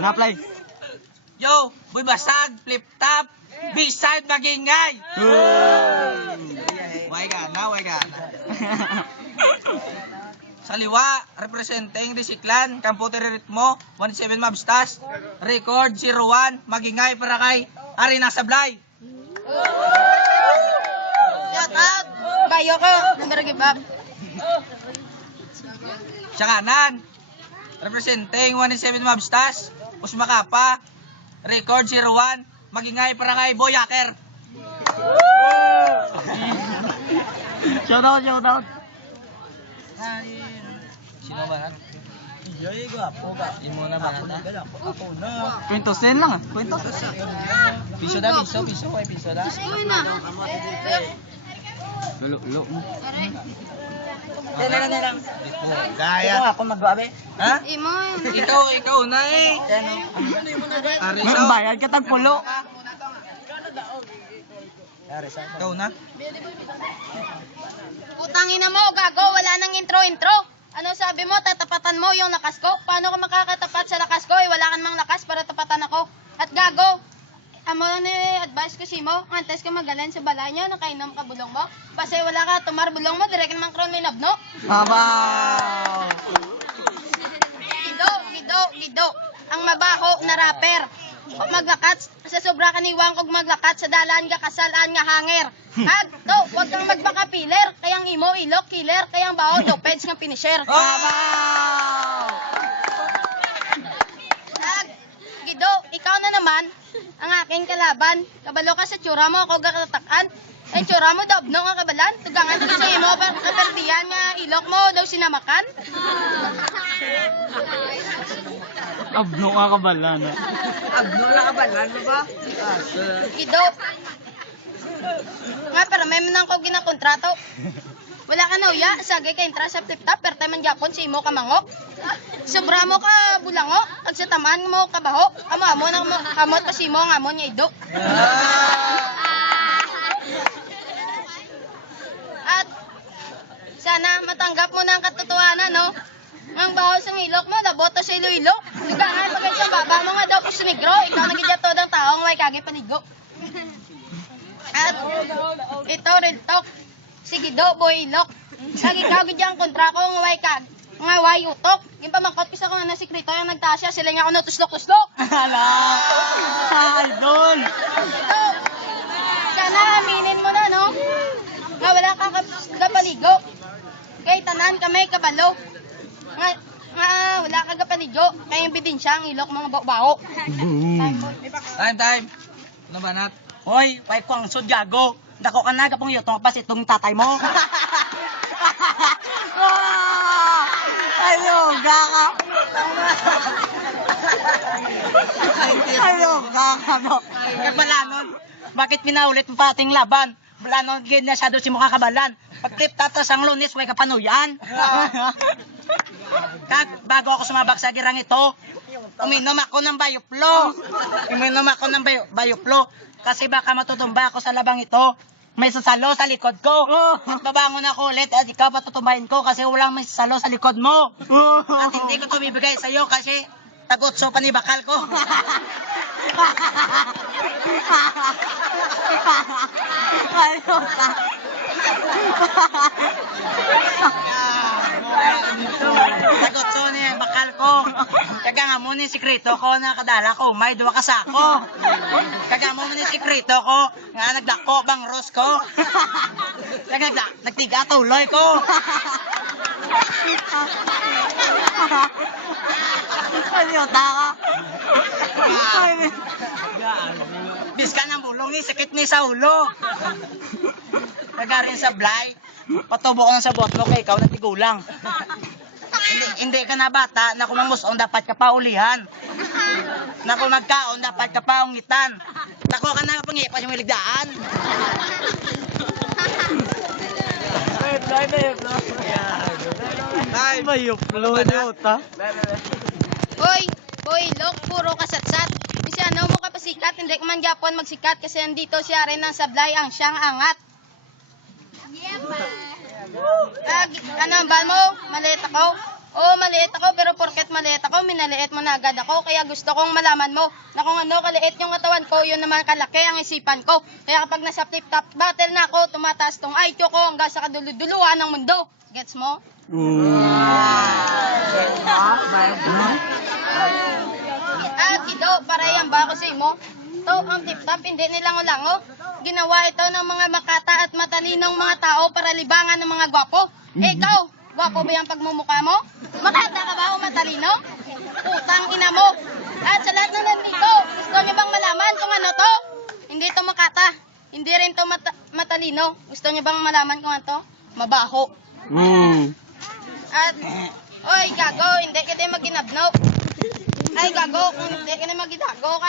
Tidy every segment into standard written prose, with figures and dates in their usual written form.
Na-apply. Yo, boy basag, flip top, B-side magingay. Way gana, way gana. Sa liwa, representing Resiklan, Kamputer Ritmo, 17 Mabstas, record 01, magingay para kay Arina Sablay. Shout out! Bayo ko, never give up. Sa kanan, representing 17 Mabstas, Usmakapa, record 01, magingay para kay Boyaker. Shout out, shout out. Sino ba nat? Yoy, gwapo ka. Imo na ba nat? Ako na. Kwintosin lang ah. Kwintos. Piso da, piso kay piso da. Uy na. Lulo mo. Nera. Gaya. Ito ako magbabe. Ha? Imo. Ikaw na eh. May bayad ka tag pulo. Ikaw na. Putangin na mo, gago, wala nang intro-intro. Ano sabi mo, tatapatan mo yung lakas ko? Paano ko makakatapat sa lakas ko? Wala kang mang lakas para tapatan ako. At gago, amo ni advice ko si mo, antes ka magalan sa balay niyo, nakainom ka bulong mo. Kasi wala ka, tumar bulong mo, direct naman kron may nabno. Abaw. Gido. Ang mabaho na rapper. O maglakat, sa sobra kaniwang kog maglakat, sa dalan ka kasalaan nga hanger. Hag, to, huwag kang magbaka-piler, kayang imo, ilok, killer, kayang bao, dopeds nga finisher. Abaw. Hag, Gido, ikaw na naman, ang aking kalaban. Kabalo ka sa tsura mo, ako gakatakan. Eh, tsura mo, dabno nga kabalan. Tugangan ko sa imo, perdiyan nga ilok mo, daw sinamakan. Abno ka kabala na. Agno na kabalan mo ba? Gido. Nga, pero may manang ko ginakontrato. Wala ka na uya, sagay ka intra sa flip-top, pero tayo man Japon, si imo ka mangok. Sobra mo ka bulango, pag sa tamaan mo kabaho, amo na mo, amot pa si mo, nga mo niya ido. At, sana matanggap mo na ang katotohanan, no? Ang baho sa ilok mo, naboto sa ilo-ilo. Dugangan pagay sa baba mo nga daw po sinigro, ikaw nagigya to ng taong may kagay panigo. At ito real talk. Sige do boy ilok. Lagi ka gidyan kontra ko nga way kag. Nga way utok. Yung pamangkot ko sa kung ano sekreto yung nagtasya sila nga ano tuslok-tuslok. Hala. Idol. Ito. Sana aminin mo na no. Nga wala ka kapaligo. Kay tanan kamay kabalo. Nga wala ka kapaligo. Kaya yung bidensya ang ilok mga baho. Time. Ano ba nat? Hoy, pay ko ang sudyago. Dako ka na kapong yutong pas itong tatay mo. Ayoga ka. Ayoga ka no. Kabalanon. Bakit pinaulit mo pa ating laban? Balanon gid na siya doon si mukha kabalan. Pag-tip tatas ang Lunes, way kapanuyan. Kag bago ako sumabak sa girang ito, uminom ako ng Bayoplo. Kasi baka matutumba ako sa labang ito. May sasalo sa likod ko. At babangon ako ulit at ikaw patutumbahin ko kasi walang may sasalo sa likod mo. At hindi ko ito bibigay sa'yo kasi tagutso pa ni bakal ko. Ayoga. Tagutso niya yung bakal ko. Kaya nga mo ni sikreto ko na kadala ko, may duwa kasako. Kaya mo ni sikreto ko, nga nagdako bang ros ko. Kaya nagtiga tuloy ko. Ayoga ka. Biskan ng bulong ni, sakit ni sa ulo. Kaya rin sa blay, patubo ko na sa botlo kay ikaw nagtigulang. Hindi ka na bata, na kung mangmuson dapat ka pa ulihan. Na kung magkaon dapat ka pa ungitan. Nako ka na pangipas yung iligdaan. Bayoplo idiota. Hoy, lok, puro kasatsat. Kasi ano mo ka pasikat, hindi ka man Japon magsikat kasi andito siya rin ang sablay ang siyang angat. Ano ba mo? Malit ako. Oo, maliit ako, pero porket maliit ako, minaliit mo na agad ako. Kaya gusto kong malaman mo na kung ano kaliit yung katawan ko, yun naman kalaki ang isipan ko. Kaya kapag nasa tip-top battle na ako, tumataas tong IQ ko hanggang sa kaduluduluhan ng mundo. Gets mo? Kido, para yan ba ako sa imo? To, ang tip-top, hindi nilango-lango. Ginawa ito ng mga makata at matalinong mga tao para libangan ng mga gwapo. Ikaw, gwapo ba yung pagmumukha mo? Makata ka ba o matalino? Putang ina mo. At sa lahat na nandito, gusto niyo bang malaman kung ano to? Hindi to makata. Hindi rin to matalino. Gusto niyo bang malaman kung ano to? Mabaho. At, oy, gago, hindi kita maginabno. Ay, gago, kung hindi ka na maginago,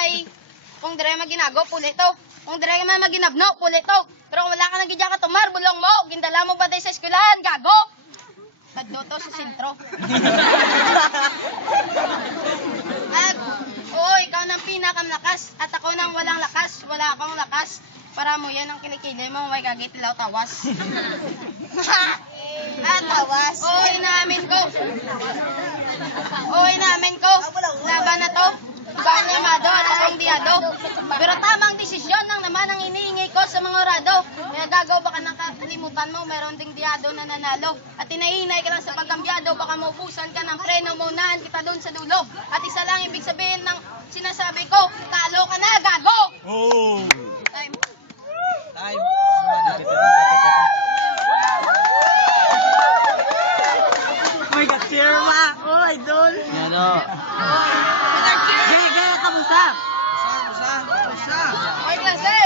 kung dire maginago, puli to. Kung dire ka maginabno, puli to. Pero kung wala ka nagidya ka tumar, bulong mo, gindala mo ba tayo sa eskwelahan, gago? Tagdo to sa sentro. At, oo, ikaw ng pinakamlakas, at ako nang walang lakas, wala akong lakas. Para mo yan ang kilikili mo, may kagitilaw tawas. Tawas? Oo, inamin ko. Laban na to. Baan limado at akong diado. Pero tamang desisyon lang naman ang iniingay ko sa mga orado. Kaya gagaw baka nakalimutan mo, meron ding diado na nanalo. At inahinay ka lang sa pagkambyado, baka maubusan ka ng preno, maunahan kita doon sa dulo. At isa lang ibig sabihin ng sinasabi ko, talo ka na, gago! Time. Oh my God, cheer ma! Oh, idol! Gaya, kamusta? Oy, klase!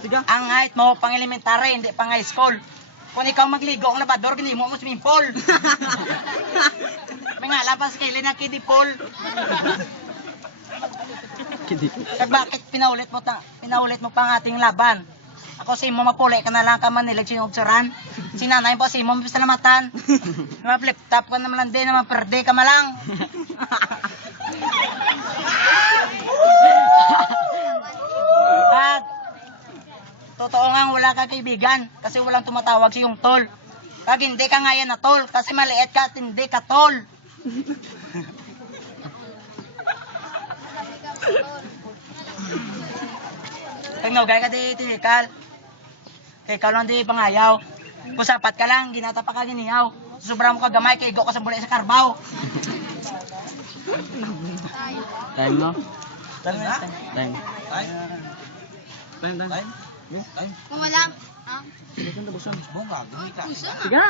Siga. Ang height mo, pang elementary, hindi pang high school. Kung ikaw magligo ang labador, ginimo mo swimming pool. May nga labas kaili na kiddie pool. Kaya bakit pinaulit mo pa ang ating laban? Ako sa imo mapuli ka na lang ka manilag sinugsuran. Sinanay po sa imo mabisa na matan. Flip top ka naman lang din, naman perde ka malang. At totoo nga wala ka kaibigan kasi walang tumatawag sa iyong tol. Pag hindi ka ngayon na tol kasi maliit ka at hindi ka tol. Tingogay ka di tinikal. Kay ikaw lang di pangayaw. Kung sapat ka lang, ginata pa ka giniyaw. Sobra mo kagamay, kay igo ka sa bulay sa karbaw. Time mo? Time. Kung wala, Puso Siga.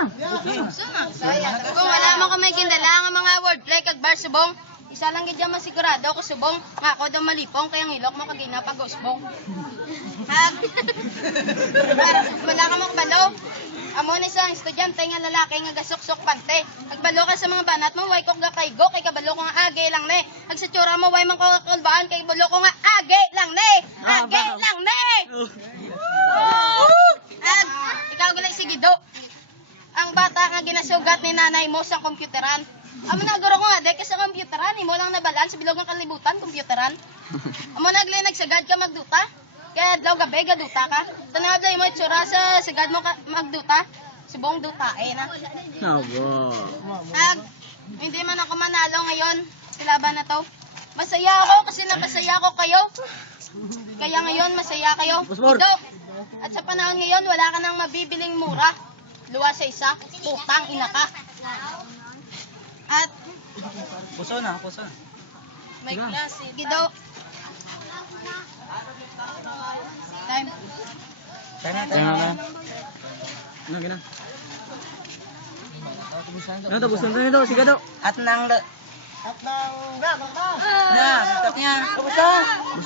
kung wala mo ka may gindala ang mga wordplay kag bar subong, isa lang gid man sigurado ko subong, nga ako daw malipong kaya ngilok mo kag gina pag usbong. Wala ka mo kabalo. Amo ni isang estudyante nga lalaki nga gasok-sok pante. Agbalo ka sa mga banat mo, way kog gakaygo kay kabalo ko nga age lang ne. Ag sa tsura mo way man ko kakulbaan kay kabalo ko nga age lang ne. Age lang ne. Ag ikaw gali sigido. Ang bata nga ginasugat ni nanay mo sa kompyuteran. Amo na guro ko nga dek sa kompyuteran, imo lang nabalaan sa bilog ng kalibutan kompyuteran. Amo naglay nagsagad ka magduta. Kaya adlaw gabi gaduta ka. Tanadlay mo itsura sa sagad mo ka magduta. Subong duta na. Ag hindi man ako manalo ngayon sa laban na to. Masaya ako kasi napasaya ko kayo. Kaya ngayon masaya kayo. Ito. At sa panahon ngayon wala ka nang mabibiling mura. Luwa sa isa, putang ina ka. At Puso na. may klase. Gido. Time. Siga do. At nang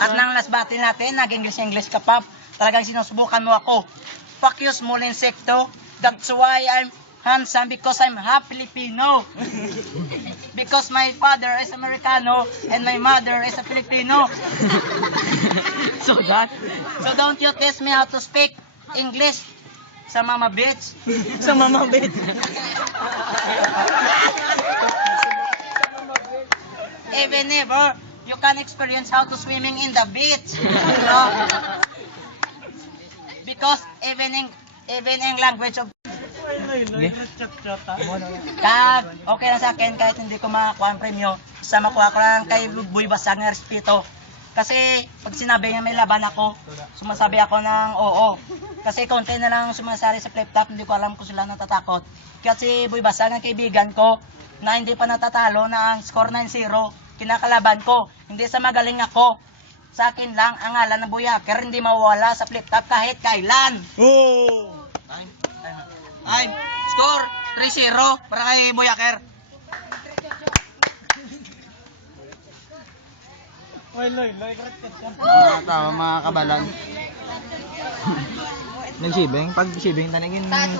At nang last battle natin, nag-English ka pa. Talagang sinusubukan mo ako. Fuck you, small insekto. That's why I'm handsome because I'm half Filipino. Because my father is Americano and my mother is a Filipino. So don't you test me how to speak English sa mama bitch. Sa mama bed. Even never you can experience how to swimming in the beach. You know? Because even in language of Sige. kag okay lang sa akin kahit hindi ko makakuha ang premyo, sa makuha ko lang kay Boy Basag ng respeto. Kasi pag sinabi niya may laban ako, sumasabi ako ng oo. Kasi konti na lang sumasari sa flip top, hindi ko alam kung sila natatakot. Kasi Boy Basag ang kaibigan ko na hindi pa natatalo na ang score 9-0, kinakalaban ko. Hindi sa magaling ako. Sa akin lang, ang ngalan ng Boyaker hindi mawala sa flip top kahit kailan. Time. Score 3-0 para kay Boyaker. Mga tao, mga kabalan. Nag-shibing. Pag shibing, tanigin play